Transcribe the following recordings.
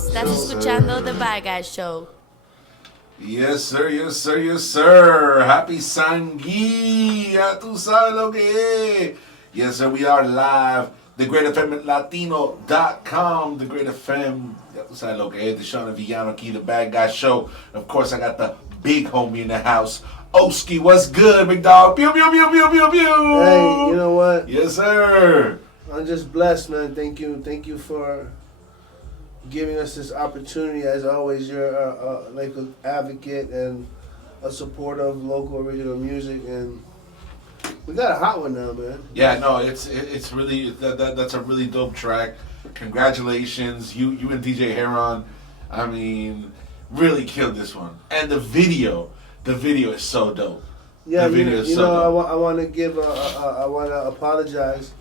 Estás escuchando The Bad Guy Show. Yes, sir, yes, sir, yes, sir. Happy Sanghi. Ya tú sabes lo que es. Yes, sir, we are live. The Great FM Latino.com. The Great FM. Ya tú sabes lo que es. D'shon El Villano aquí, The Bad Guy Show. Of course, I got the big homie in the house. Oski, what's good, big dog? Pew, pew, pew, pew, pew, pew. Hey, you know what? Yes, sir. I'm just blessed, man. Thank you for giving us this opportunity. As always, you're like an advocate and a supporter of local original music, and we got a hot one now, man. Yeah, no, it's really that's a really dope track. Congratulations, you and DJ Heron. I mean, really killed this one, and the video is so dope. Yeah, the video is so dope. I want to I want to apologize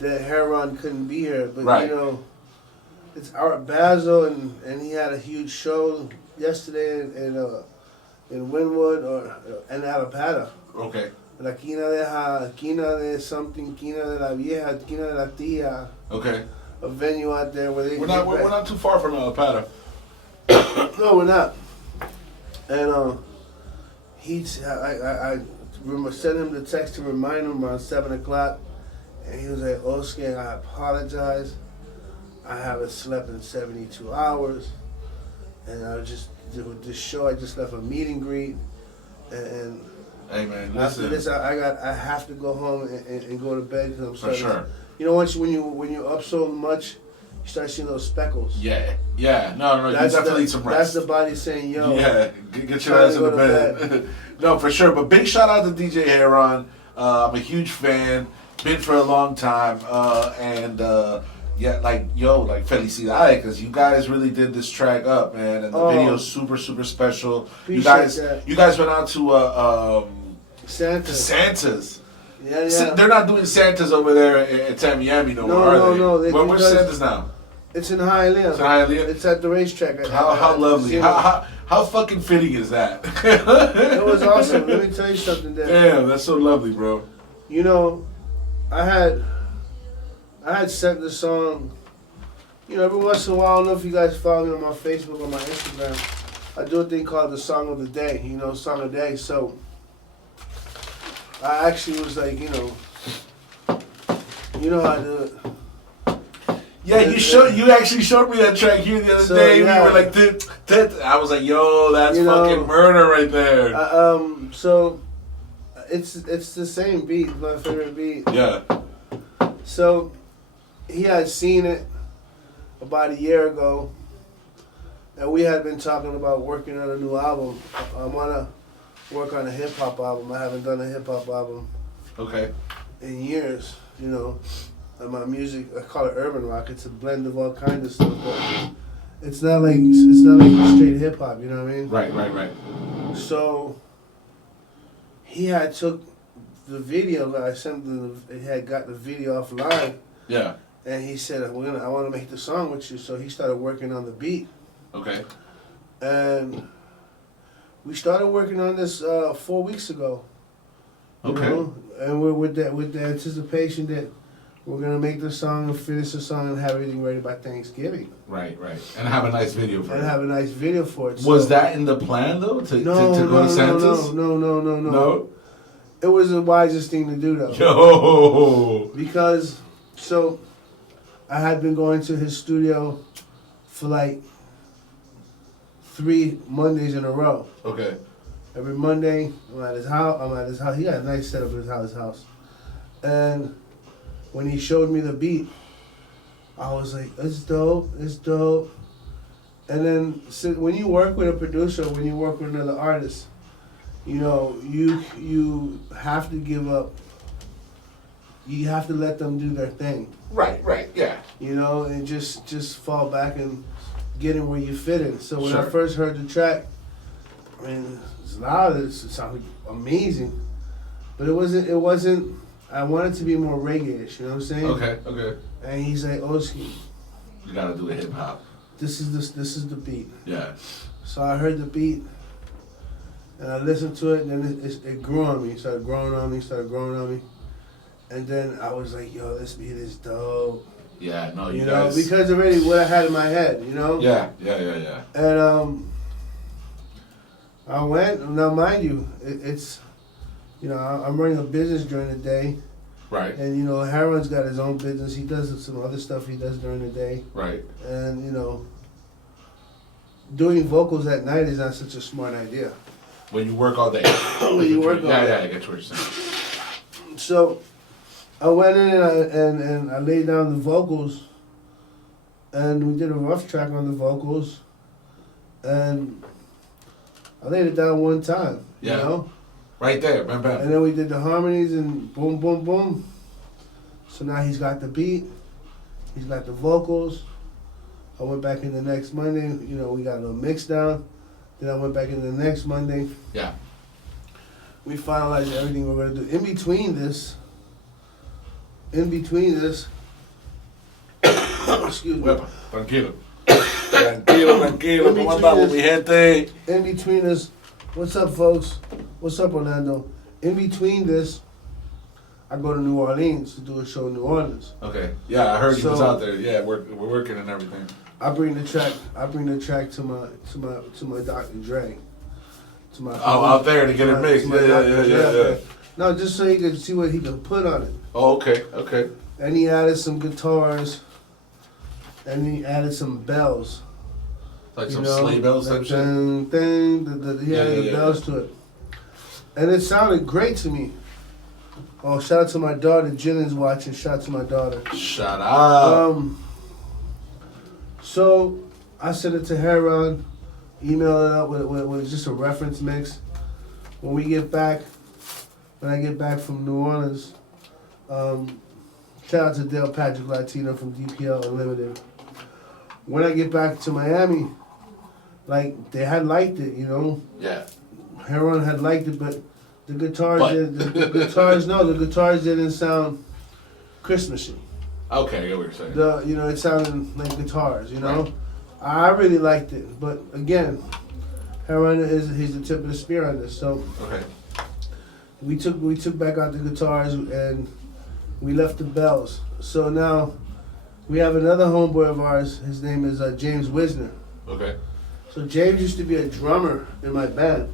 that Heron couldn't be here, but right. You know, it's Art Basel, and he had a huge show yesterday in Wynwood and Alapata. Okay. La quina de something, quina de la vieja, quina de la tía. Okay. A venue out there where they. We're not too far from Alapata. No, we're not. And I sent him the text to remind him around 7:00, and he was like, "Oski, I apologize. I haven't slept in 72 hours, and I was just with this show. I just left a meet and greet, and hey man, after listen. this, I have to go home and go to bed because I'm For starting. sure. You know, when you're up so much, you start seeing those speckles. Yeah. No. You definitely need some rest. That's the body saying, "Yo, yeah, get your ass in the bed." No, for sure. But big shout out to DJ Heron. I'm a huge fan. Been for a long time, and. Yeah, like felicidades, because you guys really did this track up, man, and the video's super special. You guys went out to Santa's. Yeah. They're not doing Santa's over there at Tamiami no more, are they? No. Where's Santa's now? It's in Hialeah. It's in Hialeah? It's at the racetrack. How lovely. How fucking fitting is that? It was awesome. Let me tell you something, Dan. Damn, that's so lovely, bro. You know, I had sent the song, you know, every once in a while. I don't know if you guys follow me on my Facebook or my Instagram. I do a thing called the Song of the Day, you know, Song of the Day. So I actually was like, you know how I do it. Yeah, you actually showed me that track here the other day. Yeah. We were like, I was like, yo, that's fucking murder right there. So it's the same beat, my favorite beat. Yeah. So he had seen it about a year ago, and we had been talking about working on a new album. I want to work on a hip-hop album. I haven't done a hip-hop album in years, you know. And my music, I call it urban rock. It's a blend of all kinds of stuff, but it's not like straight hip-hop, you know what I mean? Right. So he had took the video that I sent him, he had got the video offline. Yeah. And he said, I want to make the song with you. So he started working on the beat. Okay. And we started working on this 4 weeks ago. Okay. You know? And we're with the anticipation that we're gonna make the song and finish the song and have everything ready by Thanksgiving. Right. And have a nice video for it. Was that in the plan though? To go to Santa's? No. It was the wisest thing to do though. Yo. Because I had been going to his studio for like 3 Mondays in a row. Okay. Every Monday, I'm at his house. He got a nice setup at his house. And when he showed me the beat, I was like, it's dope. And then when you work with a producer, when you work with another artist, you know, you have to give up. You have to let them do their thing. Right, yeah. You know, and just fall back and get in where you fit in. So when Sure. I first heard the track, I mean, it's loud. It sounded amazing, but it wasn't. I wanted to be more reggae-ish. You know what I'm saying? Okay. And he's like, Oski, you gotta do a hip hop. This is the beat. Yeah. So I heard the beat, and I listened to it, and then it grew on me. It started growing on me. And then I was like, yo, this beat is dope. Yeah, no, You you know, guys. because already what I had in my head, you know? Yeah. And I went, now mind you, it's, you know, I'm running a business during the day. Right. And, you know, Haron's got his own business. He does some other stuff he does during the day. Right. And, you know, doing vocals at night is not such a smart idea. When you work all day. When you work all day. Yeah, I get what you're saying. So I went in and I laid down the vocals, and we did a rough track on the vocals, and I laid it down one time, Yeah. you know? Right there, bam, bam. And then we did the harmonies and boom, boom, boom. So now he's got the beat, he's got the vocals. I went back in the next Monday, you know, we got a little mix down. Then I went back in the next Monday. Yeah. We finalized everything we're gonna do. In between this, excuse me. Wepa, tranquilo. Tranquilo, ¿cómo andamos, mi gente? In between this, what's up, folks? What's up, Orlando? In between this, I go to New Orleans to do a show in New Orleans. Okay. Yeah, I heard you was So- out there. Yeah, we're working and everything. I bring the track to my Dr. Dre. To my Out there to get it mixed. to my Yeah. Dr. Dre. No, just so he could see what he could put on it. Oh, okay. And he added some guitars, and he added some bells. Like you some know, sleigh bells type like shit. He added the bells to it. And it sounded great to me. Oh, shout out to my daughter. Jillian's watching. Shout out to my daughter. Shut up. So I sent it to Heron, email it up with just a reference mix. When I get back from New Orleans, shout out to Dale Patrick Latino from DPL Unlimited. When I get back to Miami, like they had liked it, you know. Yeah. Heron had liked it, but the guitars didn't sound Christmassy. Okay, I get what you're saying. It sounded like guitars, you know. Right. I really liked it, but again, Heron he's the tip of the spear on this. So Okay. we took back out the guitars and we left the bells. So now we have another homeboy of ours. His name is James Wisner. Okay. So James used to be a drummer in my band,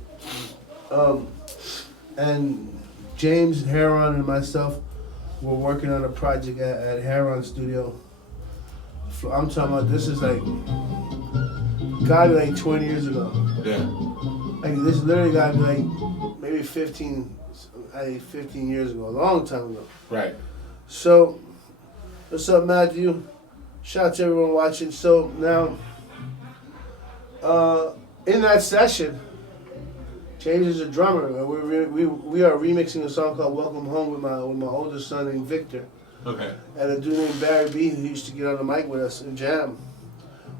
and James, Heron, and myself were working on a project at Heron Studio. I'm talking about this is like gotta be like 20 years ago. Yeah. Like this literally gotta be like maybe 15 years ago, a long time ago. Right. So, what's up, Matthew? Shout out to everyone watching. So now, in that session, James is a drummer. We are remixing a song called "Welcome Home" with my oldest son named Victor, Okay. and a dude named Barry B who used to get on the mic with us and jam.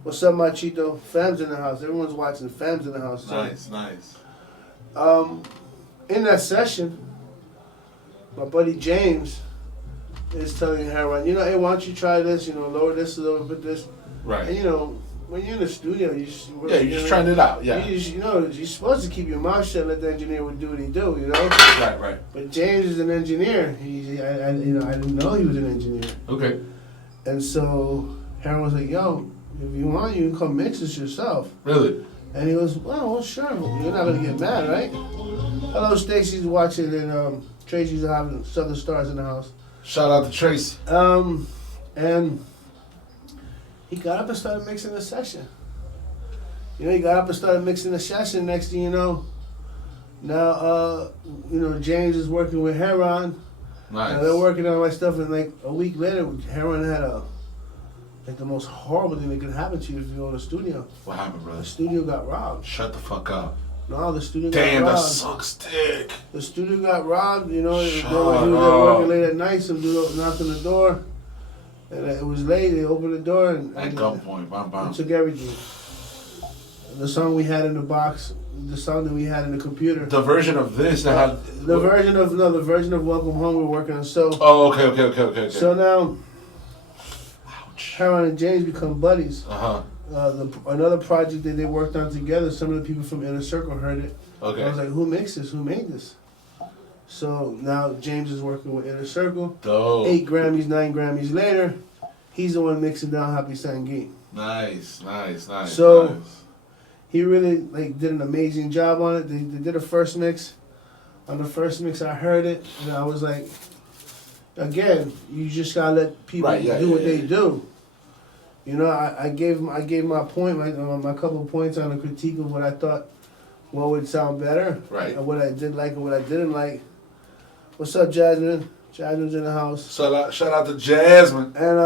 What's up, Machito? Fam's in the house. Everyone's watching. Fam's in the house. So, Nice. in that session, my buddy James is telling Heron, hey, why don't you try this? Lower this a little bit, this. Right. And when you're in the studio, you're just trying it out. Yeah. You're supposed to keep your mouth shut and let the engineer do what he do. Right. But James is an engineer. I didn't know he was an engineer. Okay. And so Heron was like, yo, if you want, you can come mix this yourself. Really? And he goes, well, sure. You're not going to get mad, right? Hello, Stacy's watching, and Tracy's having Southern Stars in the house. Shout out to Trace. And he got up and started mixing the session. He got up and started mixing the session. Next thing you know, now, James is working with Heron. Nice. And they're working on my stuff, and like a week later, Heron had the most horrible thing that could happen to you if you go in the studio. What happened, brother? The studio got robbed. Shut the fuck up. No, the studio Damn, got that robbed. sucks dick. The studio got robbed, he was Shut there up. working late at night, some dude knocked on the door, and it was late, they opened the door, and At gunpoint, bam, bam. they took everything. The song we had in the box, the song that we had in the computer. The version of this that had... The version of Welcome Home we're working on. So, Oh, okay. so now, Ouch. Heron and James become buddies. Uh-huh. Another project that they worked on together, some of the people from Inner Circle heard it. Okay. I was like, who mixed this? Who made this? So now James is working with Inner Circle. Dope. 8 Grammys, 9 Grammys later, He's the one mixing down Happy Sanghi. Nice. So nice. he really did an amazing job on it. They did a first mix. On the first mix, I heard it, and I was like, again, you just gotta let people do what they do. You know, I gave my point, my couple of points on a critique of what I thought, what would sound better, Right. and what I did like and what I didn't like. What's up, Jasmine? Jasmine's in the house. Shout out to Jasmine. And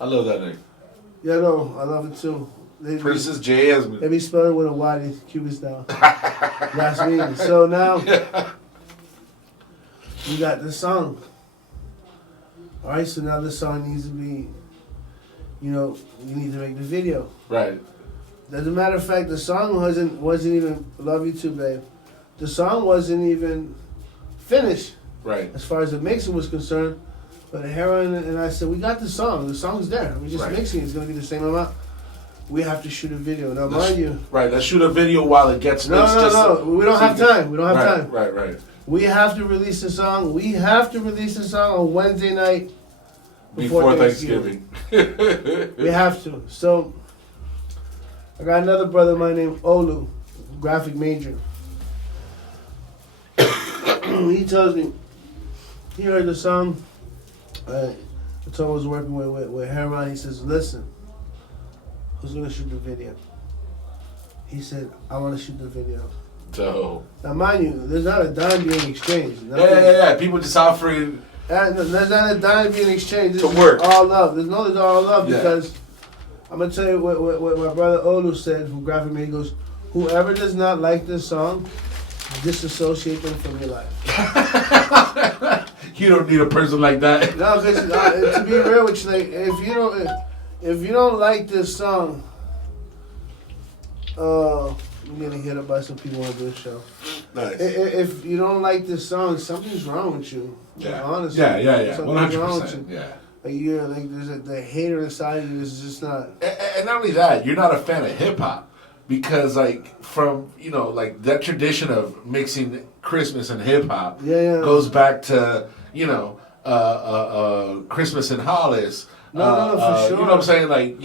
I love that name. yeah, no, I love it too. Princess Jasmine. They be spelling with a Y, they Cuban style. Last meeting. So now you got the song. All right, so now the song needs to be, you need to make the video. Right. As a matter of fact, the song wasn't even "Love You Too, Babe." The song wasn't even finished Right. as far as the mixing was concerned. But Heron and I said, we got the song. The song's there. We're just mixing. It's gonna be the same amount. We have to shoot a video. Now, mind you. Right, let's shoot a video while it gets mixed. No. We don't have time. We don't have time. Right. We have to release the song. We have to release the song on Wednesday night Before Thanksgiving. We have to. So, I got another brother of mine named Olu, graphic major. He tells me, he heard the song. I told him I was working with Heron. He says, listen, who's going to shoot the video? He said, I want to shoot the video. So. Now, mind you, there's not a dime being exchanged. Yeah. People just offering. There's not a dime being exchanged. This To is work. all love. There's all love Yeah. because I'm going to tell you what my brother Olu said from Graphic Man. He goes, whoever does not like this song, disassociate them from your life. You don't need a person like that. No, because to be real with you, like, if you don't like this song, I'm getting hit up by some people on this show. Nice. If you don't like this song, something's wrong with you. Yeah. Honestly. Yeah. Something's wrong with 100%. you. Yeah. Like you're like the hater inside of you is just not. And not only that, you're not a fan of hip hop because, like, from like that tradition of mixing Christmas and hip hop goes back to Christmas in Hollis. No, for sure. You know what I'm saying? Like,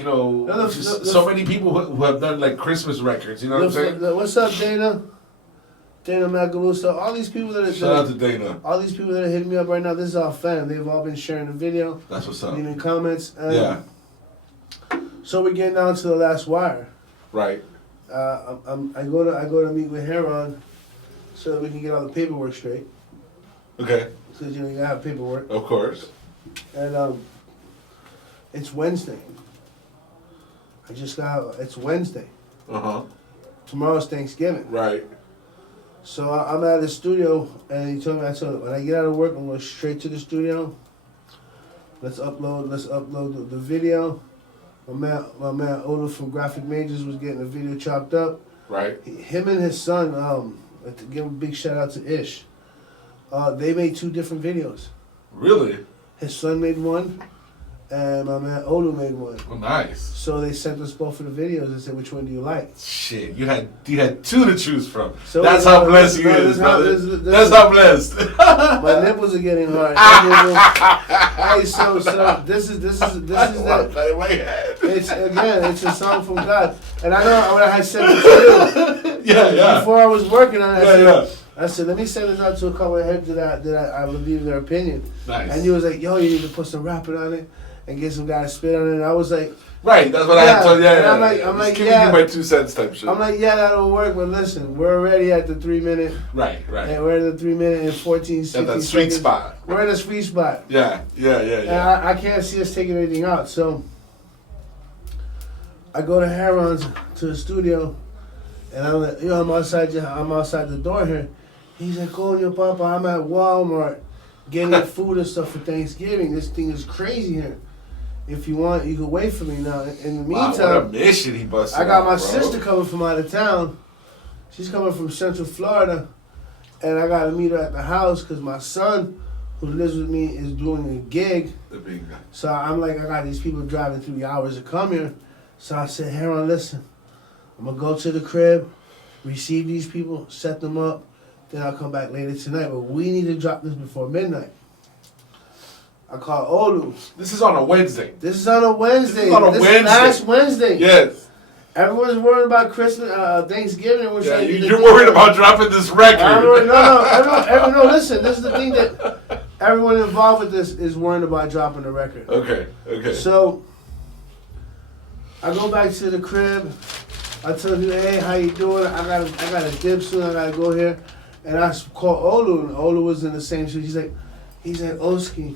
so many people who have done like Christmas records. You know what I'm saying? What's up, Dana? Dana Macaluso. All these people that are Shout out to Dana. All these people that are hitting me up right now. This is our fan. They've all been sharing the video. That's what's up. Leaving comments. Yeah. So we're getting down to the last wire. Right. I go to meet with Heron so that we can get all the paperwork straight. Okay. Because you gotta have paperwork. Of course. And it's Wednesday. It's Wednesday. Tomorrow's Thanksgiving. Right. So I'm at the studio, and he told me, when I get out of work, I'm going straight to the studio. Let's upload the video. My man Ola from Graphic Majors was getting the video chopped up. Right. Him and his son, to give him a big shout out to Ish. They made 2 different videos. Really? His son made one, and my man Olu made one. Oh, nice. So they sent us both of the videos and said, which one do you like? Shit, you had 2 to choose from. So that's how blessed you is, brother. That's how blessed. My nipples are getting hard. Hey, so this is that. It's a song from God, and I know when I had sent it to you. Yeah. Before I was working on it, I I said, let me send this out to a couple of heads that I believe their opinion. Nice. And you was like, yo, you need to put some rapping on it and get some guy to spit on it. And I was like, right, that's what I had told you. And I'm like, giving you my 2 cents type shit. I'm like, yeah, that'll work, but listen, we're already at the 3 minute. Right. And we're at the 3 minute and 14, 16 at that sweet seconds. spot. We're in a sweet spot. Yeah. And I can't see us taking anything out. So I go to Heron's to the studio, and I'm like, yo, I'm outside the door here. He's like, coño, Papa, I'm at Walmart getting food and stuff for Thanksgiving. This thing is crazy here. If you want, you can wait for me now. In the meantime, what a mission he busted. I got my out, bro. sister coming from out of town. She's coming from Central Florida, and I got to meet her at the house because my son, who lives with me, is doing a gig. The big guy. So I'm like, I got these people driving 3 hours to come here. So I said, Heron, listen, I'm going to go to the crib, receive these people, set them up, then I'll come back later tonight. But we need to drop this before midnight. I call Olu. This is on a Wednesday. This is on a Wednesday. This is on a Wednesday. Last Wednesday. Yes. Everyone's worried about Christmas, Thanksgiving. Yeah, you're worried about dropping this record. No, listen. This is the thing that everyone involved with this is worried about dropping the record. Okay. So I go back to the crib. I tell you, hey, how you doing? I got a dip soon. I gotta go here, and I call Olu, and Olu was in the same shoe. He's like, Oski,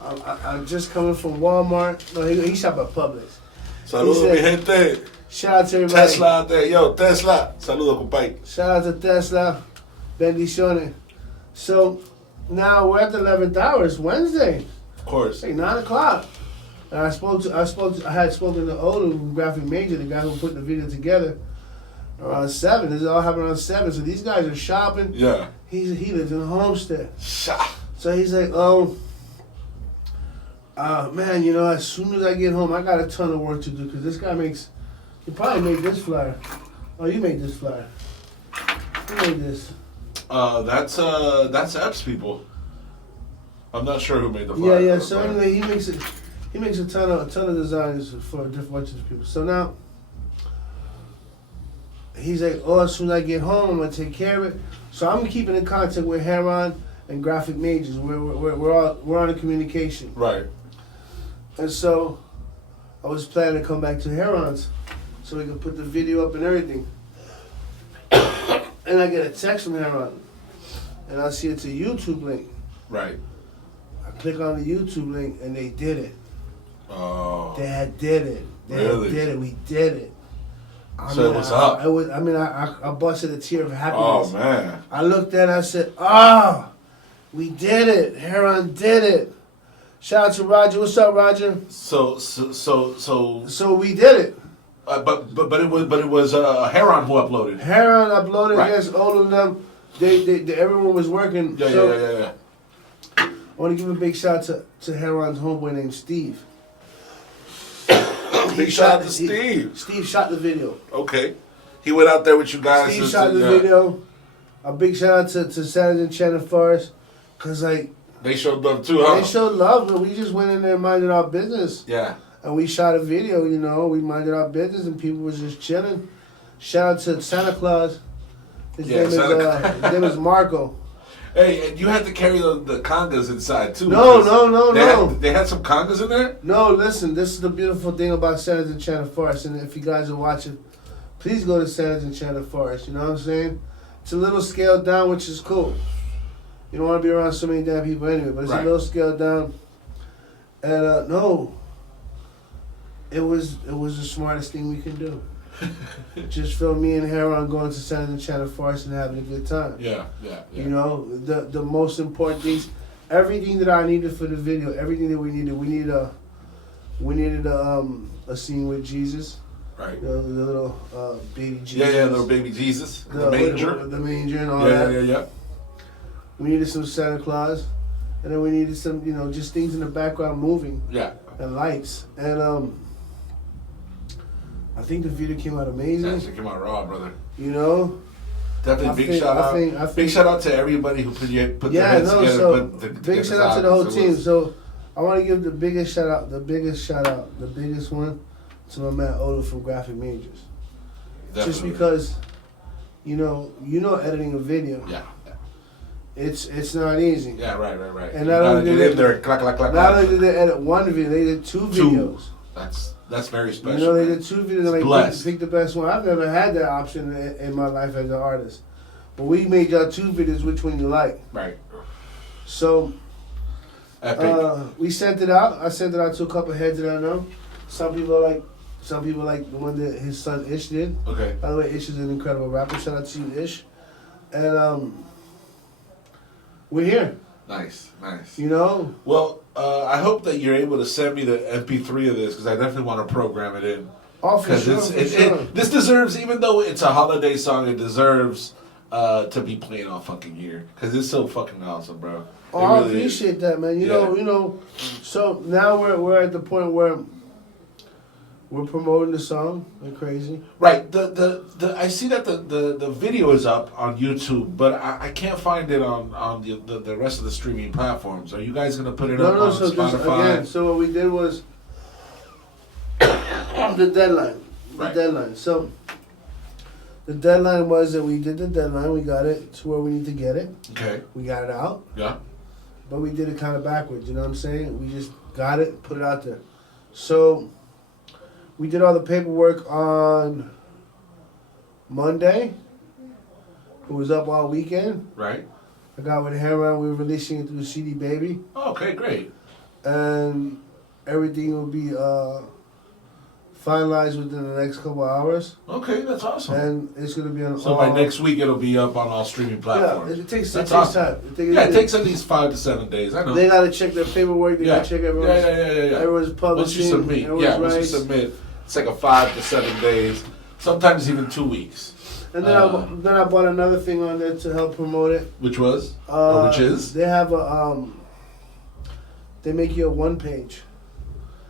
I'm just coming from Walmart. No, he shop at Publix. Saludos, mi gente. Shout out to everybody. Tesla out there. Yo, Tesla. Saludos, compadre. Shout out to Tesla. D'shon. So now we're at the 11th hour. It's Wednesday. Of course. It's like 9 o'clock. And I had spoken to Olu, graphic major, the guy who put the video together, around 7. This all happened around 7. So these guys are shopping. Yeah. He lives in Homestead. Shop. So he's like, man, as soon as I get home, I got a ton of work to do because this guy he probably made this flyer. Oh, you made this flyer. Who made this? That's Epps people. I'm not sure who made the flyer. Yeah. So anyway, he makes a ton of designs for a different bunch of people. So now he's like, as soon as I get home, I'm gonna take care of it. So I'm keeping in contact with Heron and graphic majors. We're on a communication. Right. And so I was planning to come back to Heron's so we could put the video up and everything. And I get a text from Heron, and I see it's a YouTube link. Right. I click on the YouTube link, and they did it. Oh. Dad did it. Really? Did it. We did it. So what's up? I busted a tear of happiness. Oh, man. I looked at it, I said, we did it. Heron did it. Shout out to Roger. What's up, Roger? So we did it. But it was Heron who uploaded. Heron uploaded. Right. Yes, all of them. They everyone was working. Yeah. I want to give a big shout out to Heron's homeboy named Steve. Big shout out to Steve. Steve shot the video. Okay. He went out there with you guys. Steve shot the video. A big shout out to Saturday and Channel Forest. Because, they showed love too, huh? They showed love, but we just went in there and minded our business. Yeah. And we shot a video, we minded our business and people was just chilling. Shout out to Santa Claus. His name is Marco. Hey, and you had to carry the congas inside too. No. They had some congas in there? No, listen, this is the beautiful thing about Santa's and Channel Forest. And if you guys are watching, please go to Santa's and Channel Forest. You know what I'm saying? It's a little scaled down, which is cool. You don't want to be around so many damn people anyway, but it's a little scaled down. And no, it was the smartest thing we can do. Just film me and Heron going to Santa's and Channel Forest and having a good time. Yeah. The most important things, everything that I needed for the video, everything that we needed a scene with Jesus. Right. The little baby Jesus. Yeah, little baby Jesus. The manger. The manger and all that. Yeah. We needed some Santa Claus, and then we needed some, just things in the background moving. Yeah. And lights. And I think the video came out amazing. It came out raw, brother. Definitely big shout out. Big shout out to everybody who put their heads together. So big shout out to the whole team. So I want to give the biggest one to my man Olu from Graphic Majors. Definitely. Just because, editing a video. Yeah. It's not easy. Yeah, right. And not only did they edit one video, they did two videos. That's very special. They did two videos. Like, pick the best one. I've never had that option in my life as an artist. But we made y'all two videos. Which one you like? Right. So, we sent it out. I sent it out to a couple heads that I know. Some people like the one that his son Ish did. Okay. By the way, Ish is an incredible rapper. Shout out to you, Ish. And we're here. Nice. Well, I hope that you're able to send me the MP3 of this because I definitely want to program it in. Oh, for sure. This deserves, even though it's a holiday song, it deserves to be played all fucking year because it's so fucking awesome, bro. I appreciate that, man. You know. So now we're at the point where We're promoting the song like crazy. Right. The I see that the video is up on YouTube, but I can't find it on the rest of the streaming platforms. Are you guys gonna put it up on So Spotify? just again, so what we did was the deadline. Right. Deadline. So the deadline was that we did the deadline. We got it to where we need to get it. Okay. We got it out. Yeah. But we did it kind of backwards. You know what I'm saying? We just got it, put it out there. So we did all the paperwork on Monday. It was up all weekend. Right. I got with Hammer. We were releasing it through CD Baby. Oh, okay, great. And everything will be finalized within the next couple hours. Okay, that's awesome. And it's going to be on So by next week, it'll be up on all streaming platforms. Yeah, it takes awesome. time. It takes at least 5 to 7 days. I know. They got to check their paperwork. They got to check everyone's, yeah. everyone's publishing. Once you submit, it's like a 5 to 7 days, sometimes even 2 weeks. And then I bought another thing on there to help promote it. Which was? Which is? They have they make you a one page.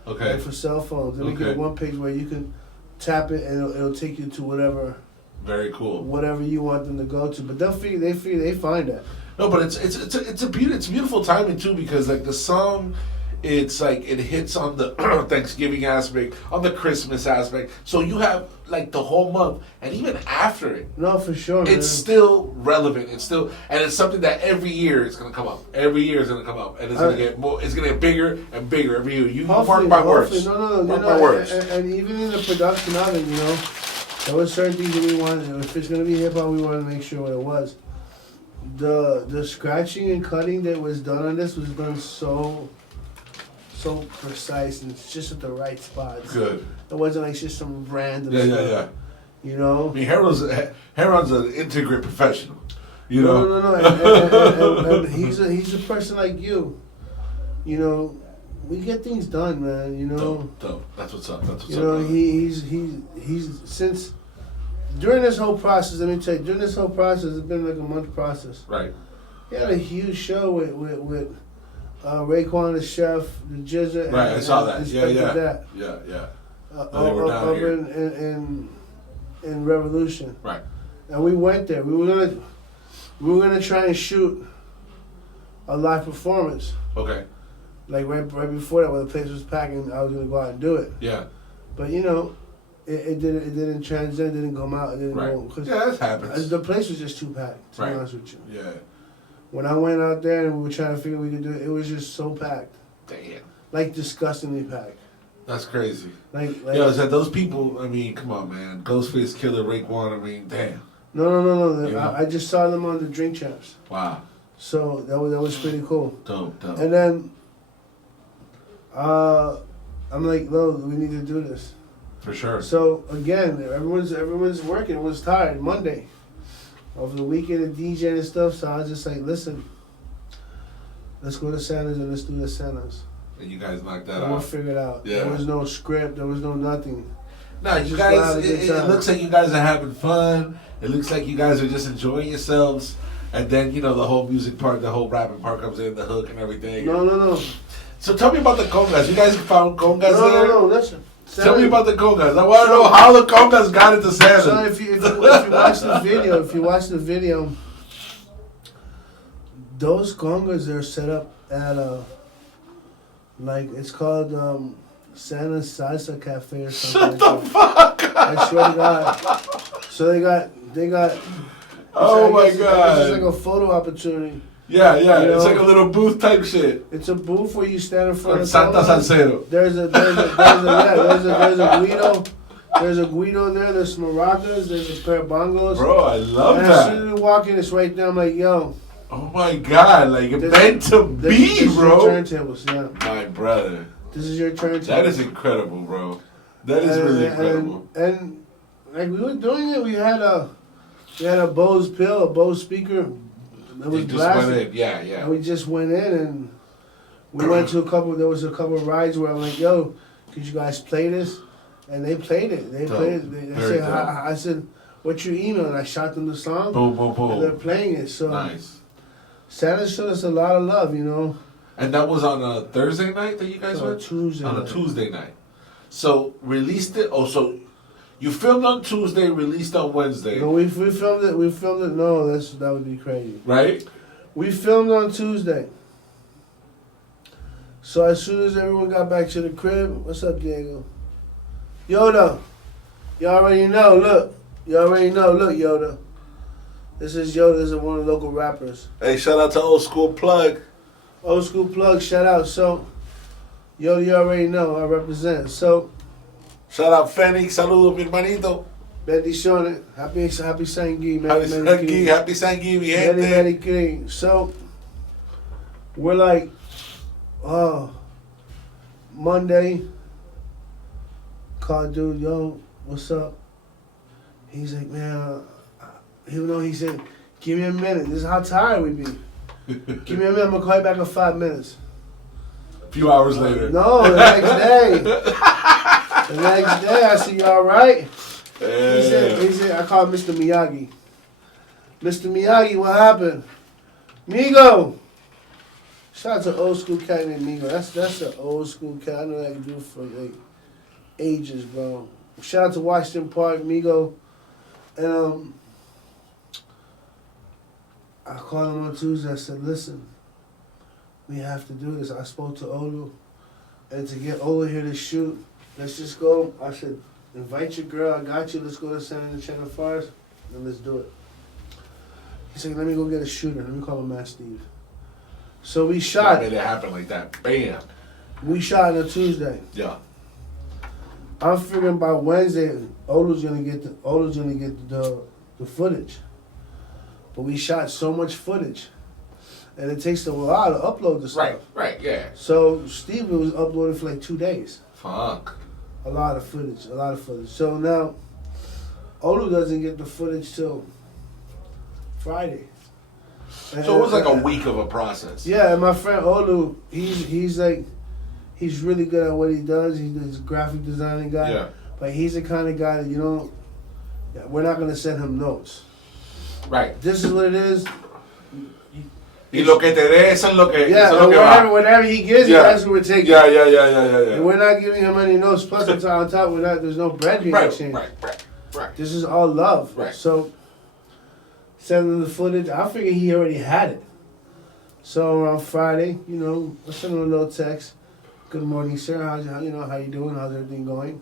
Okay. Like for cell phones. They make you a one page where you can tap it and it'll take you to whatever. Very cool. Whatever you want them to go to, but they find that. No, but it's beautiful timing too, because like the song, it's like it hits on the Thanksgiving aspect, on the Christmas aspect. So you have like the whole month, and even after it, no, for sure, it's still relevant. It's still, and it's something that every year is gonna come up. Every year is gonna come up, and it's gonna get more. It's gonna get bigger and bigger every year. You mark my words. No. Mark my words. And even in the production of it, there were certain things that we wanted. If it's gonna be hip hop, we wanted to make sure what it was. The scratching and cutting that was done on this was done so precise, and it's just at the right spots. Good. It wasn't like just some random stuff. Yeah. You know? I mean, Heron's an integrate professional. You know? No. And he's a person like you. You know, we get things done, man. You know. Dope. That's what's up. He's since during this whole process. Let me tell you, during this whole process, it's been like a month process. Right. He had a huge show with Raekwon the chef, the Jizza. Right, I saw that. Yeah. They were down here in Revolution. Right. And we went there. We were gonna try and shoot a live performance. Okay. Like right before that, when the place was packing, I was gonna go out and do it. Yeah. But it didn't transcend. It didn't come out. It didn't go. Yeah, that happens. The place was just too packed. To be honest with you. Yeah. When I went out there and we were trying to figure what we could do, it was just so packed. Damn. Like disgustingly packed. That's crazy. Like yo, is that those people? I mean, come on, man. Ghostface Killer, Raekwon. I mean, damn. No. I just saw them on the Drink Champs. Wow. So that was pretty cool. Dope. And then I'm like, no, we need to do this. For sure. So again, everyone's working. It was tired Monday. Over the weekend and DJ and stuff, so I was just like, listen, let's go to Santa's and let's do the Santa's. And you guys knocked that out. We'll figure it out. Yeah. There was no script, there was no nothing. No, you guys, it looks like you guys are having fun. It looks like you guys are just enjoying yourselves. And then, the whole music part, the whole rapping part comes in, the hook and everything. No. So tell me about the congas. You guys found congas there? No, listen. Tell me about the congas. I want to know how the congas got into Santa. So if you watch the video, those congas are set up at it's called Santa's Salsa Cafe or something. Shut the fuck up. I swear to God. So they got. Oh my God! It's like a photo opportunity. Yeah. It's like a little booth type shit. It's a booth where you stand in front of Santa Salsero. There's a Guido. There's a Guido there. There's some maracas. There's a pair of bongos. Bro, I love and that. As soon as we walk in, it's right there. I'm like, yo. Oh my God! Like meant to be, bro. This is your turntables, yeah. My brother. This is your turntable. That is incredible, bro. That is really incredible. And like we were doing it, we had a Bose pill, a Bose speaker. It was blasting. Yeah. And we just went in and we went to there was a couple of rides where I'm like, yo, could you guys play this? And they played it. They played it. I said, what's your email? And I shot them the song. Boom. And they're playing it. So nice. Santa showed us a lot of love, And that was on a Thursday night that you guys went? Tuesday. On a Tuesday night. So released it. Oh, so you filmed on Tuesday, released on Wednesday, No, we filmed it. We filmed it. No, that would be crazy. right? We filmed on Tuesday. So as soon as everyone got back to the crib, what's up, Diego? Yoda, you already know. Look, you already know. Look, Yoda. This is Yoda. This is one of the local rappers. Hey, shout out to Old School Plug. Old School Plug, shout out. So, Yoda, you already know. I represent. So, Shout out Fenix. Saludos, mi hermanito. D'shon, happy Sanghi, Happy Sanghi, happy Sanghi, mi gente. Very clean. So, we're like, Monday, call dude, yo, what's up? He's like, man, even though he said, give me a minute. This is how tired we be. Give me a minute. I'm gonna call you back in 5 minutes. A few hours later. No, the next day. The next day, I said, you all right? He said, I called Mr. Miyagi. Mr. Miyagi, what happened? Migo. Shout out to old school cat named Migo. That's an old school cat. I know that dude for like ages, bro. Shout out to Washington Park, Migo. And I called him on Tuesday. I said, listen, we have to do this. I spoke to Olu. And to get Olu here to shoot, let's just go. I said, invite your girl. I got you. Let's go to San Antonio Forest and let's do it. He said, let me go get a shooter. Let me call him Matt Steve. So we shot. Made it happen like that. Bam. We shot on a Tuesday. Yeah. I'm figuring by Wednesday, Olu's gonna get the footage. But we shot so much footage, and it takes a while to upload the stuff. Right, yeah. So Steve was uploading for like 2 days. Fuck. A lot of footage. So now, Olu doesn't get the footage till Friday. So it was like a week of a process. Yeah, and my friend Olu, he's really good at what he does. He's a graphic designing guy. Yeah. But he's the kind of guy that, we're not going to send him notes. Right. This is what it is. Y lo que te dé, eso es lo que, Yeah, eso es lo que va. whatever he gives you, that's what we're taking. Yeah. And we're not giving him any notes. Plus, on top, there's no bread being exchanged. Right. This is all love. Right. So, sending the footage, I figured he already had it. So around Friday, I sent him a little text. Good morning, sir. How you doing? How's everything going?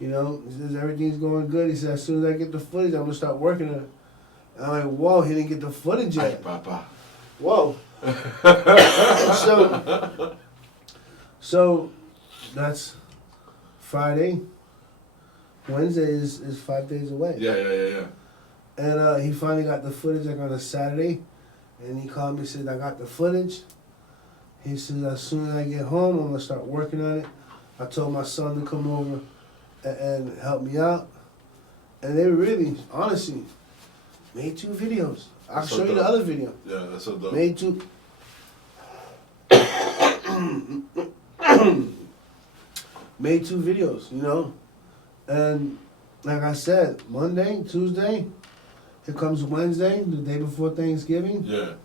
He says everything's going good. He said as soon as I get the footage, I'm gonna start working on it. And I'm like, whoa, he didn't get the footage yet. Ay, papa. Whoa. So that's Friday. Wednesday is 5 days away. Yeah. And he finally got the footage like on a Saturday. And he called me and said, I got the footage. He said, as soon as I get home, I'm going to start working on it. I told my son to come over and help me out. And they really, honestly, made 2 videos. I'll show you the other video. Yeah, that's so dope. Made 2. Made 2 videos, And like I said, Monday, Tuesday, here comes Wednesday, the day before Thanksgiving. Yeah.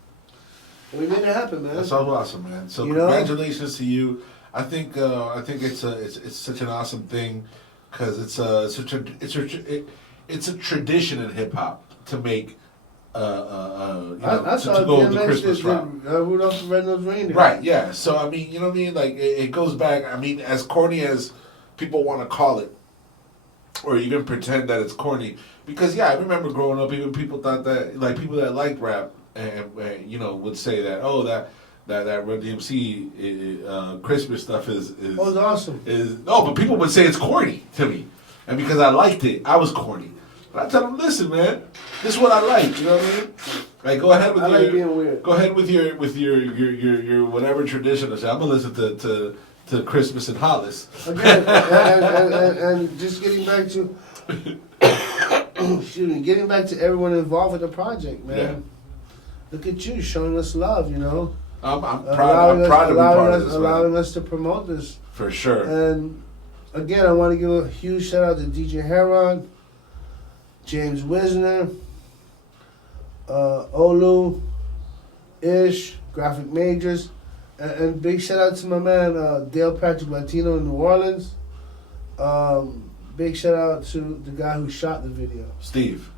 We made it happen, man. That's so awesome, man. So congratulations to you. I think it's such an awesome thing because it's a tradition in hip hop to make to go the Christmas route. Rudolph the Red-Nosed Reindeer. Right. Yeah. So I mean, you know what I mean? Like it goes back. I mean, as corny as people want to call it, or even pretend that it's corny, because I remember growing up, even people thought that like people that liked rap and would say that that Run DMC Christmas stuff is it's awesome. But people would say it's corny to me, and because I liked it, I was corny. But I tell them, listen, man, this is what I like. You know what I mean? Like, go ahead with like being weird. Go ahead with your whatever tradition. I'm gonna listen to Christmas and Hollis. Again, and just getting back to getting back to everyone involved with the project, man. Yeah. Look at you showing us love, I'm proud to be part of this, allowing us to promote this. For sure. And again, I want to give a huge shout out to DJ Heron, James Wisner, Olu, Ish, Graphic Majors, and big shout out to my man Dale Patrick Latino in New Orleans. Big shout out to the guy who shot the video, Steve.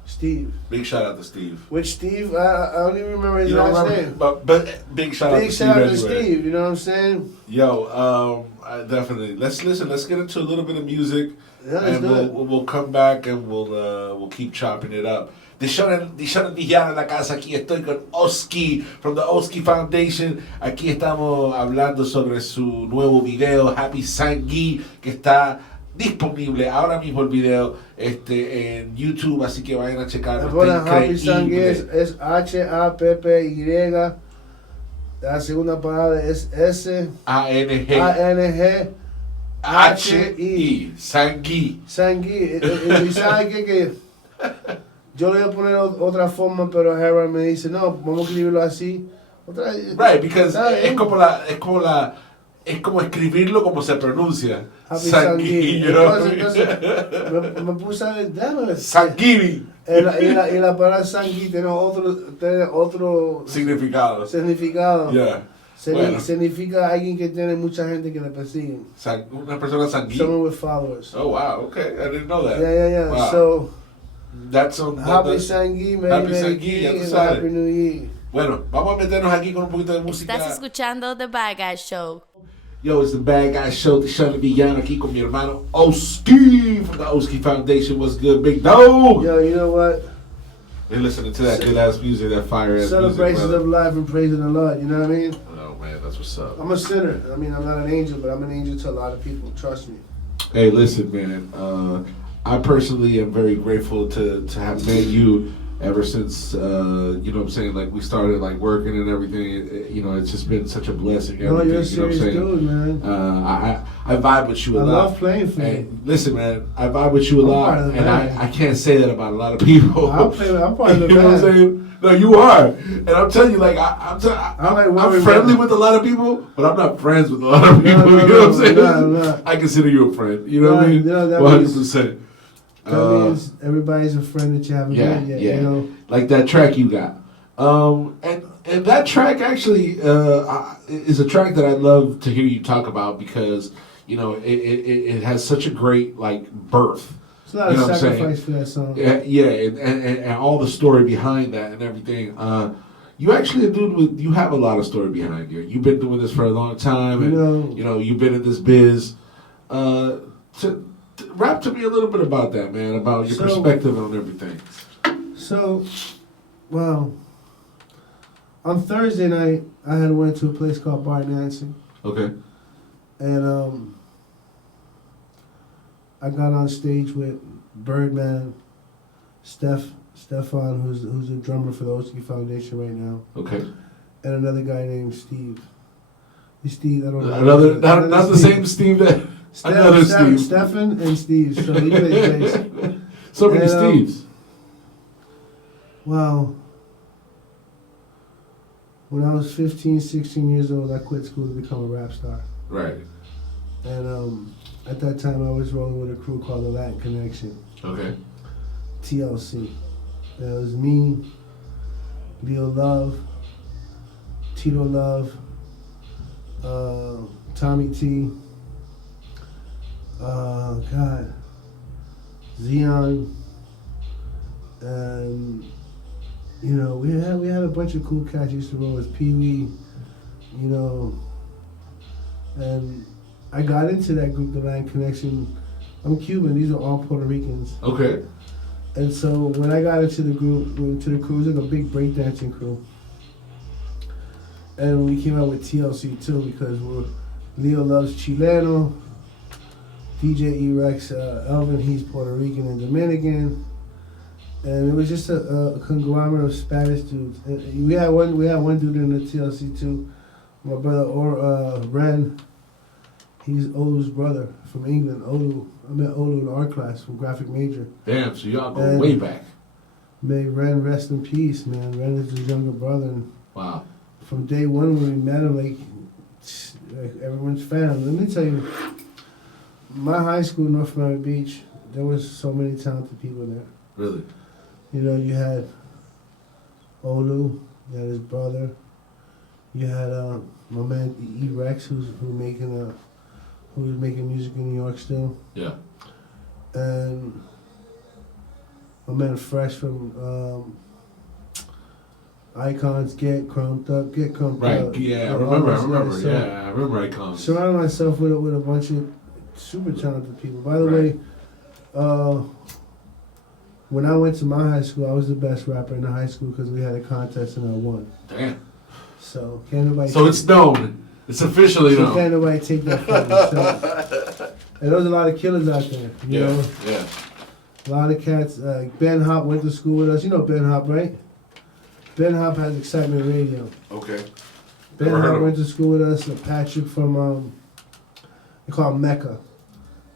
Big shout out to Steve. Which Steve? I don't even remember his You don't last remember, name. but big shout out to Steve. Big shout out to anyway. Steve. You know what I'm saying? Yo, I definitely. Let's listen. Let's get into a little bit of music, Yeah, let's and do it. we'll come back and we'll keep chopping it up. D'shon El Villano en la casa. Aquí estoy con Oski from the Oski Foundation. Aquí estamos hablando sobre su nuevo video Happy Sanghi, que está disponible ahora mismo el video en YouTube, así que vayan a checarlo. Bueno, Está Happy Sanghi increíble. es Happy. La segunda palabra es Sanghi. Sanghi. Sanghi. Sanghi. Y sabe que yo le voy a poner otra forma, pero Harold me dice, no, vamos a escribirlo así. Right, because es como escribirlo como se pronuncia. Happy Sanghi, Sanghi. you know? Entonces me puse a ver, déjame. Sanghi. Y la palabra Sanghi tiene otro Significado. significado. Yeah. Bueno. Significa alguien que tiene mucha gente que le persiguen. Una persona Sanghi. Someone with followers. Oh, wow. Okay. I didn't know that. Yeah. Wow. So, That's on Happy Sanghi, Happy Merry Sanghi, ya tú and sabes. Happy New Year. Bueno, vamos a meternos aquí con un poquito de música. Estás escuchando The Bad Guy Show. Yo, it's the Bad Guy Show, D'shon El Villano, aquí con mi hermano Oski from the Oski Foundation. What's good, big dog? Yo, you know what? We're listening to that good ass music, that fire ass music. Celebrations brother. of life and praising the Lord, you know what I mean? Oh man, that's what's up. I'm a sinner. I mean, I'm not an angel, but I'm an angel to a lot of people. Trust me. Hey, listen, man. I personally am very grateful to have met you ever since, you know what I'm saying, like we started like working and everything. You know, it's just been such a blessing. No, you're a everything, you know what I'm serious saying? dude, man. I vibe with you a I lot. love playing for you. And listen, man, I vibe with you a I'm lot, part of the and band. I can't say that about a lot of people. I'm part of the You know what I'm band. saying? No, you are, and I'm telling you, like I'm like friendly women. with a lot of people, but I'm not friends with a lot of people. No, you know what I'm saying? no. I consider you a friend. You know what I mean? No, that 100%. That means everybody's a friend that you haven't met yet, you know? Like that track you got. And that track actually is a track that I love to hear you talk about because, you know, it has such a great, like, birth. It's not You know a what I'm saying? sacrifice for that song. Yeah, and all the story behind that and everything. You actually a dude with, you have a lot of story behind you. You've been doing this for a long time, and, you know, you've been in this biz. Rap to me a little bit about that, man, about your perspective on everything. So, well, on Thursday night, I had went to a place called Bar Nancy. Okay. And I got on stage with Birdman, Stefan, who's a drummer for the Oski Foundation right now. Okay. And another guy named Steve. Steve, I don't know. Another not the same Steve that another Steve. Stefan and Steve. So he plays bass. So many Steves. Wow. When I was 15, 16 years old, I quit school to become a rap star. Right. And at that time, I was rolling with a crew called the Latin Connection. Okay. TLC. And it was me, Leo Love, Tito Love, Tommy T, Zion, and you know we had a bunch of cool cats used to roll with Pee Wee, you know, and I got into that group, the Latin Connection. I'm Cuban; these are all Puerto Ricans. Okay. And so when I got into the group, it was like a big breakdancing crew. And we came out with TLC too because Leo loves Chileno, DJ E-Rex, Elvin, he's Puerto Rican and Dominican. And it was just a conglomerate of Spanish dudes. And we had one dude in the TLC too, my brother Ren. He's Olu's brother from England. Olu, I met Olu in art class from graphic major. Damn, so y'all go way back. May Ren rest in peace, man. Ren is his younger brother. And wow. From day one when we met him, like everyone's fan. Let me tell you, my high school, North Miami Beach, there was so many talented people there. Really? You know, you had Olu, you had his brother, you had my man E-Rex, who's making music in New York still. Yeah. and my man Fresh from Icons, Get Crumped Up. Right, yeah, I remember. So I remember Icons. Surrounded myself with a bunch of super talented people. By the way, when I went to my high school, I was the best rapper in the high school because we had a contest and I won. Damn. So can't nobody. So it's known. It's officially known. Can't nobody take that from me. So, and there was a lot of killers out there. You know? Yeah. A lot of cats. Ben Hop went to school with us. You know Ben Hop, right? Ben Hop has Excitement Radio. Okay. Ben Hop went to school with us. Patrick from, they call him Mecca.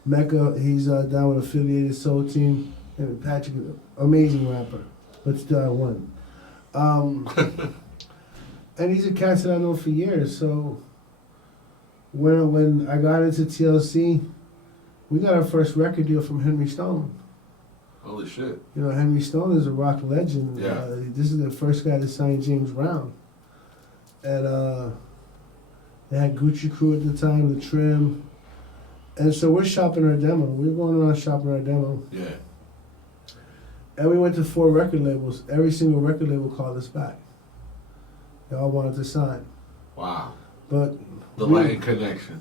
Mecca, he's down with Affiliated Soul Team. And Patrick, amazing rapper. But still I won. And he's a cat that I know for years. So when I got into TLC, we got our first record deal from Henry Stone. Holy shit. You know, Henry Stone is a rock legend. Yeah. This is the first guy to sign James Brown. And they had Gucci Crew at the time, The Trim. And so we're shopping our demo. We're going around shopping our demo. Yeah. And we went to 4 record labels. Every single record label called us back. They all wanted to sign. Wow. But the Latin connection.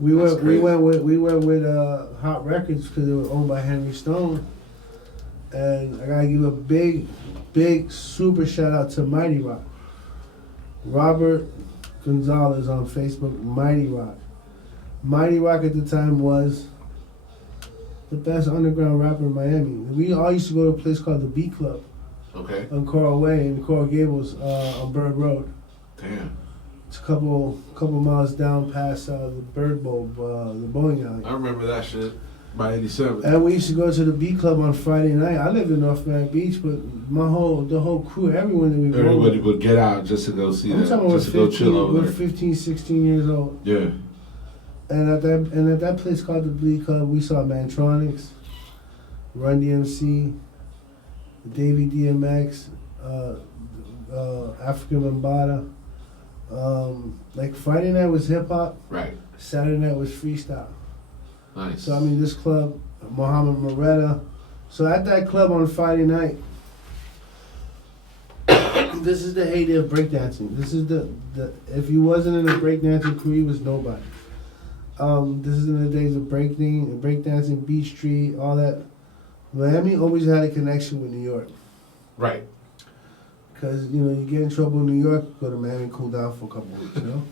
We went with Hot Records because they were owned by Henry Stone. And I gotta give a big super shout out to Mighty Rock. Robert Gonzalez on Facebook, Mighty Rock. Mighty Rock at the time was the best underground rapper in Miami. We all used to go to a place called the Beat Club. Okay. On Coral Way in Coral Gables on Bird Road. Damn. It's a couple miles down past the Bird Bowl, the bowling alley. I remember that shit. By 87. And we used to go to the Beat Club on Friday night. I lived in North Miami Beach, but the whole crew, everyone that we were everybody would get out just to go see I'm that. talking Just to go chill over there. 15, 16 years old. Yeah. And at that place called the Beat Club, we saw Mantronics, Run DMC, Davey DMX, African Bambaataa. Like Friday night was hip hop. Right. Saturday night was freestyle. Nice. So I mean, this club, Muhammad Moretta. So at that club on Friday night, this is the heyday of breakdancing. This is the if you wasn't in a breakdancing crew, you was nobody. This is in the days of breakdancing, Beach Street, all that. Miami always had a connection with New York. Right. Because, you know, you get in trouble in New York, go to Miami, cool down for a couple weeks, you know?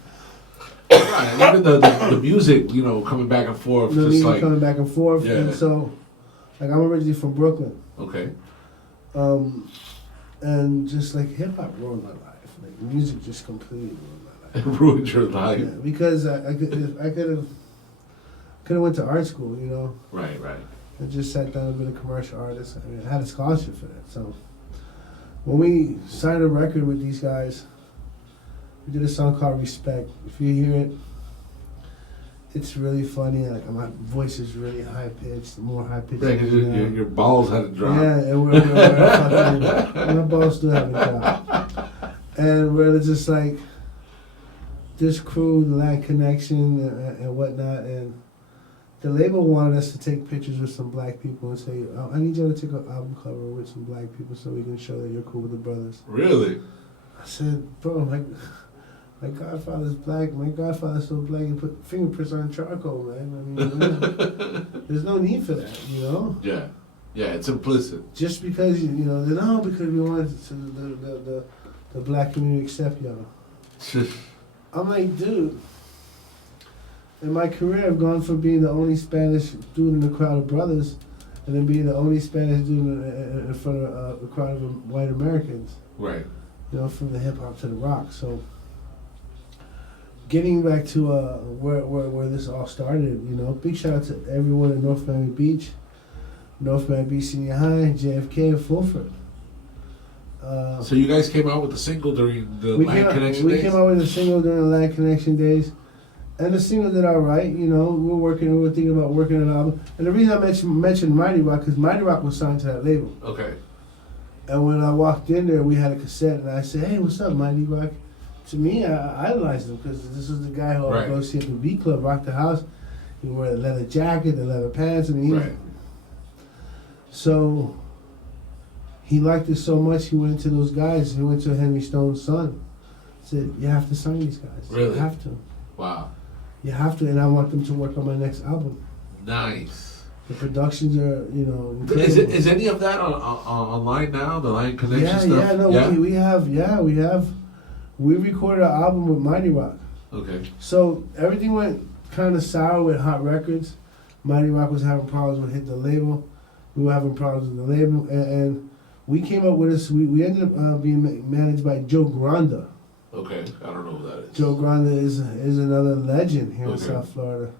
Right, and even the music, you know, coming back and forth. The just music like, coming back and forth. Yeah. And so, like, I'm originally from Brooklyn. Okay. And just like hip-hop ruined my life. Like, music just completely ruined my life. It ruined your life. Yeah, because I could have went to art school, you know? Right. I just sat down and been a commercial artist. I mean, I had a scholarship for that. So when we signed a record with these guys, we did a song called Respect. If you hear it, it's really funny. Like my voice is really high pitched, more high pitched. Yeah, 'cause your balls had to drop. Yeah, and we're fucking, my balls still haven't dropped. And we're just like this crew, the Latin Connection and whatnot, and the label wanted us to take pictures with some black people and say, I need y'all to take an album cover with some black people so we can show that you're cool with the brothers. Really? I said, bro, my godfather's black. My godfather's so black he put fingerprints on charcoal, man. I mean, there's no need for that, you know? Yeah. Yeah, it's implicit. Just because, you know, because we wanted the black community to accept y'all. I'm like, dude, in my career, I've gone from being the only Spanish dude in a crowd of brothers and then being the only Spanish dude in front of a crowd of white Americans. Right. You know, from the hip-hop to the rock. So getting back to where this all started, you know, big shout out to everyone in North Miami Beach, North Miami Beach Senior High, JFK, and Fulford. So you guys came out with a single during the Latin Connection days? We came out with a single during the Latin Connection days. And the single did all right, you know. We were thinking about working on an album. And the reason I mentioned Mighty Rock, because Mighty Rock was signed to that label. Okay. And when I walked in there, we had a cassette, and I said, hey, what's up, Mighty Rock? To me, I idolized him, because this is the guy who I would go see at the Beat Club, rock the house. He wore the leather jacket, the leather pants, and he So he liked it so much, he went to those guys. He went to Henry Stone's son. Said, "You have to sign these guys. Really? You have to. Wow. You have to." And I want them to work on my next album. Nice. The productions are, incredible. Is any of that on online now? The Lion Connection stuff? Yeah, no, we have. We recorded an album with Mighty Rock. Okay. So everything went kind of sour with Hot Records. Mighty Rock was having problems with Hit the Label. We were having problems with the label, and we came up with this. We ended up being managed by Joe Granda. Okay, I don't know who that is. Joe Granda is another legend here in South Florida.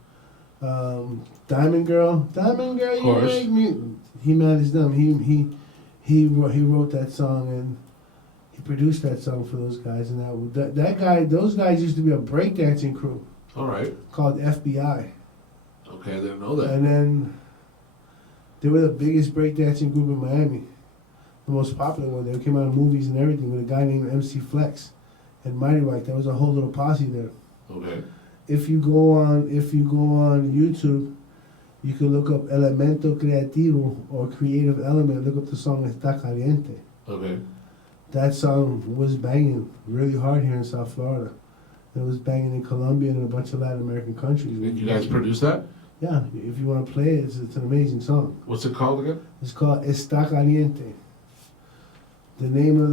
Diamond Girl, you make me. He managed them. He wrote that song and he produced that song for those guys. And those guys used to be a breakdancing crew. All right. Called FBI. Okay, I didn't know that. And then they were the biggest breakdancing group in Miami, the most popular one. They came out of movies and everything with a guy named MC Flex and Mighty Rock. There was a whole little posse there. Okay. If you go on YouTube, you can look up Elemento Creativo or Creative Element. Look up the song Está Caliente. Okay. That song was banging really hard here in South Florida. It was banging in Colombia and in a bunch of Latin American countries. Did you guys produce that? Yeah, if you want to play it, it's an amazing song. What's it called again? It's called Está Caliente. The name of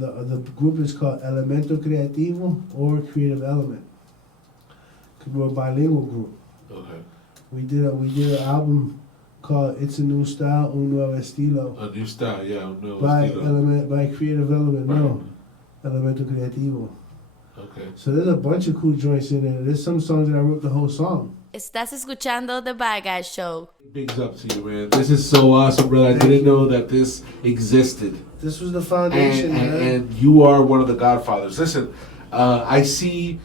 the group is called Elemento Creativo or Creative Element. We're a bilingual group. Okay. We did an album called It's a New Style, Un Nuevo Estilo. A new style, yeah. Un nuevo by estilo. by Creative Element, right. no. Elemento Creativo. Okay. So there's a bunch of cool joints in there. There's some songs that I wrote the whole song. Estás escuchando The Bad Guy Show. Bigs up to you, man. This is so awesome, brother. I didn't know that this existed. This was the foundation, man. And you are one of the godfathers. Listen, I see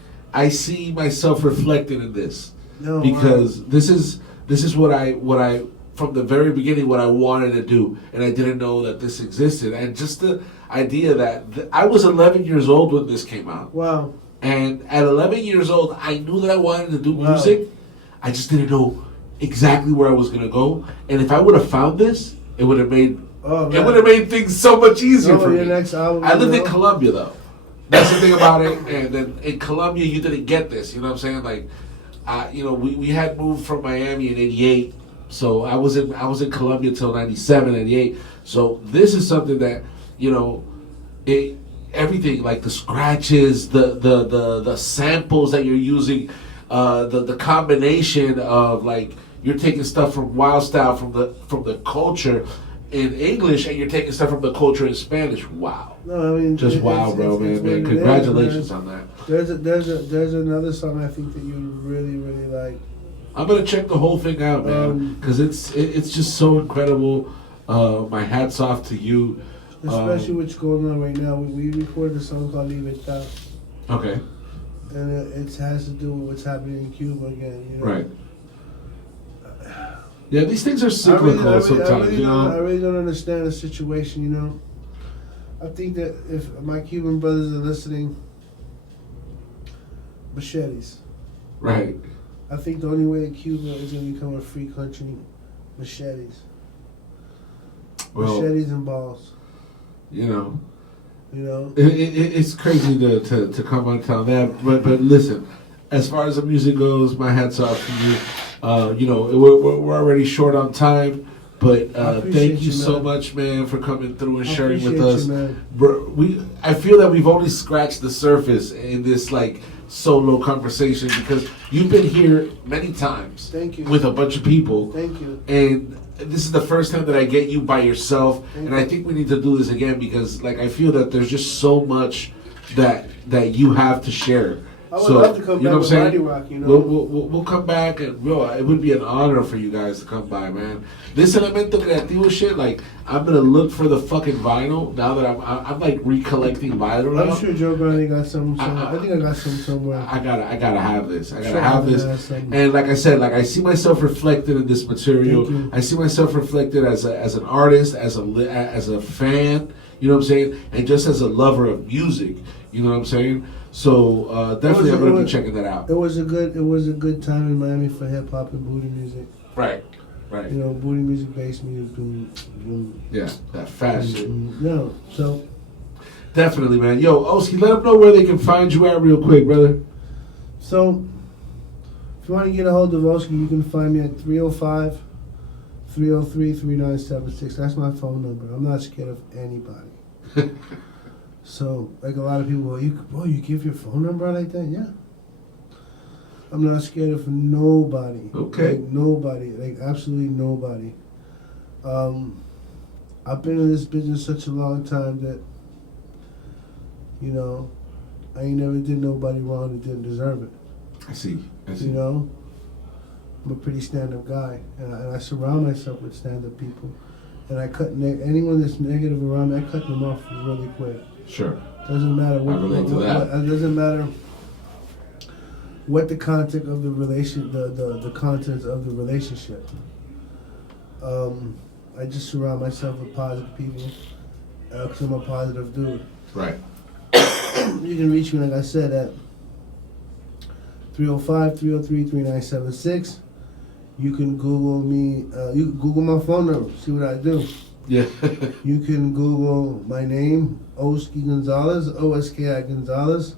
myself reflected in this. No, because wow. This is what I from the very beginning what I wanted to do, and I didn't know that this existed. And just the idea that I was 11 years old when this came out. Wow. And at 11 years old, I knew that I wanted to do music. I just didn't know exactly where I was gonna go. And if I would have found this, it would have made things so much easier for me. Next album, I lived in Colombia though. That's the thing about it. And then in Colombia, you didn't get this. You know what I'm saying? Like, we had moved from Miami in '88, so I was in Colombia until '97, '98. So this is something that everything like the scratches, the samples that you're using, the combination of like you're taking stuff from Wild Style from the culture in English and you're taking stuff from the culture in Spanish. Wow. No, I mean, just wow, bro, man. Congratulations on that. There's another song I think that you really, really like. I'm gonna check the whole thing out, man, because it's just so incredible. My hat's off to you. Especially what's going on right now. We recorded a song called Libertad. Okay. And it has to do with what's happening in Cuba again. Right. Yeah, these things are cyclical sometimes. I really don't understand the situation. I think that if my Cuban brothers are listening, machetes. Right. I think the only way that Cuba is going to become a free country, machetes. Machetes and balls. It's crazy to come on town that, but listen, as far as the music goes, my hat's off to you. We're already short on time. But thank you so much, man, for coming through and sharing with us. I feel that we've only scratched the surface in this like solo conversation because you've been here many times. Thank you. With a bunch of people. Thank you. And this is the first time that I get you by yourself. I think we need to do this again because like I feel that there's just so much that you have to share. I would love to come back with Mighty Rock, We'll come back and it would be an honor for you guys to come by, man. This Elemento Creativo shit, like, I'm gonna look for the fucking vinyl now that I'm like recollecting vinyl now. I'm sure Joe Grande got some. I think I got some somewhere. I gotta have this. I gotta have this. And like I said, like I see myself reflected in this material. I see myself reflected as an artist, as a fan. You know what I'm saying? And just as a lover of music. You know what I'm saying? So definitely, I'm gonna be checking that out. It was a good time in Miami for hip hop and booty music. Right. Right. You know, booty music, bass music, Yeah, that fast shit. No, so Definitely, man. Yo, Oski, let them know where they can find you at real quick, brother. So, if you want to get a hold of Oski, you can find me at 305-303-3976. That's my phone number. I'm not scared of anybody. So, like a lot of people, you give your phone number like that? Yeah. I'm not scared of nobody. Okay. Like nobody. Like absolutely nobody. I've been in this business such a long time that, you know, I ain't never did nobody wrong that didn't deserve it. I see. You know, I'm a pretty stand-up guy, and I surround myself with stand-up people, and I cut anyone that's negative around me, I cut them off really quick. Sure. Doesn't matter what. I relate to that. It doesn't matter what the content of the the contents of the relationship. I just surround myself with positive people, because I'm a positive dude. Right. You can reach me, like I said, at 305-303-3976. You can Google me. You can Google my phone number. See what I do. Yeah. You can Google my name, Oski Gonzalez, Oski Gonzalez,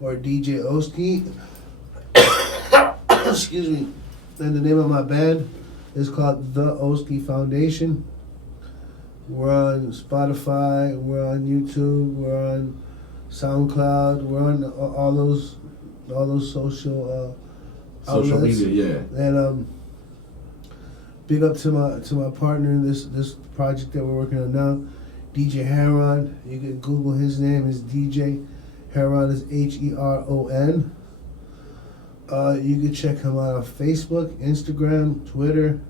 or DJ Oski. Excuse me. And the name of my band is called The Oski Foundation. We're on Spotify. We're on YouTube. We're on SoundCloud. We're on all those social Social outlets. media, yeah. And big up to my partner in this project that we're working on now, DJ Heron. You can Google his name. Is DJ Heron, is Heron. You can check him out on Facebook, Instagram, Twitter.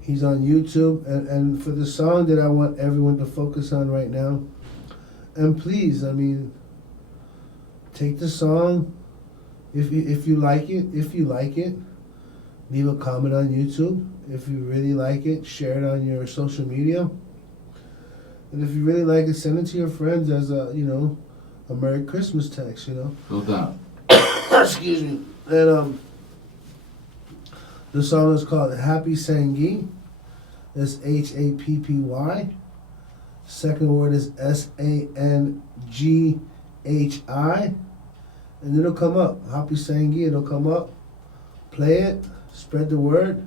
He's on YouTube. And for the song that I want everyone to focus on right now, and please, I mean, take the song. If you like it, leave a comment on YouTube. If you really like it, share it on your social media. And if you really like it, send it to your friends as a Merry Christmas text. No doubt. Excuse me. And the song is called Happy Sanghi. That's HAPPY. Second word is SANGHI. And it'll come up. Happy Sanghi, it'll come up. Play it, spread the word.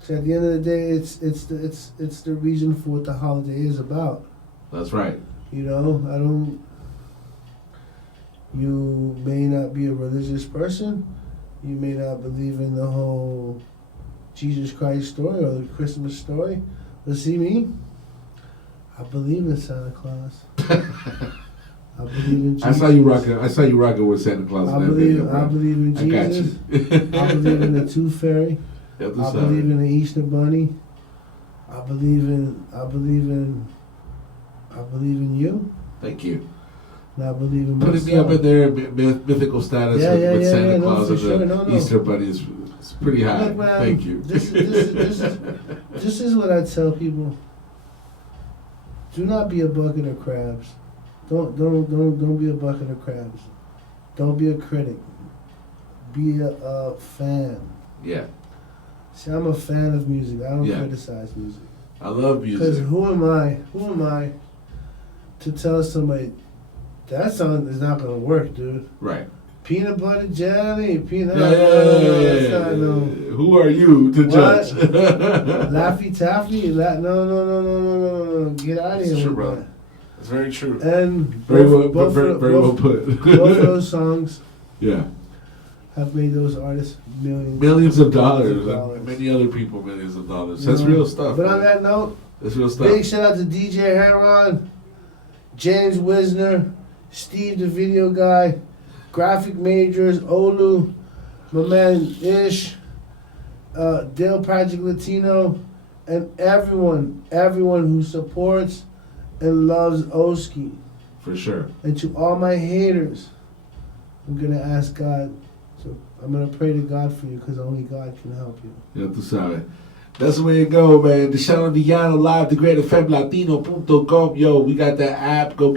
So at the end of the day, it's the reason for what the holiday is about. That's right. You know, you may not be a religious person. You may not believe in the whole Jesus Christ story or the Christmas story. But see me, I believe in Santa Claus. I believe in Jesus. I saw you rocking with Santa Claus. I believe in Jesus. I believe in the Tooth Fairy. I believe in the Easter Bunny. I believe in you. Thank you. And I believe in putting me up in their mythical status with Santa Claus and the Easter Bunny is pretty high. Look, man, thank you. This is what I tell people. Do not be a bucket of crabs. Don't be a bucket of crabs. Don't be a critic. Be a fan. Yeah. See, I'm a fan of music. I don't criticize music. I love music. Because who am I to tell somebody that song is not gonna work, dude? Right. Peanut butter jelly, Yeah. That's not, no. Who are you to judge? Laffy Taffy? No. Get out of here. That's true, with bro. that. That's very true. And very well put. Both of those songs have made those artists millions of dollars. And many other people millions of dollars. That's real stuff. But on that note, that's real stuff. Big shout out to DJ Heron, James Wisner, Steve the Video Guy, Graphic Majors, Olu, my man Ish, Dale Project Latino, and everyone who supports and loves Oski. For sure. And to all my haters, I'm gonna ask God. So I'm gonna pray to God for you, because only God can help you. Ya tú sabes. That's the way it go, man. D'shon El Villano live, thegreatfmlatino.com. Yo, we got that app. Go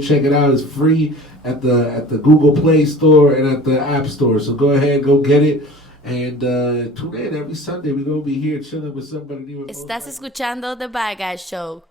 check it out. It's free at the Google Play Store and at the App Store. So go ahead, go get it. And tune in every Sunday. We're going to be here chilling with somebody new. Estás escuchando The Bad Guy Show.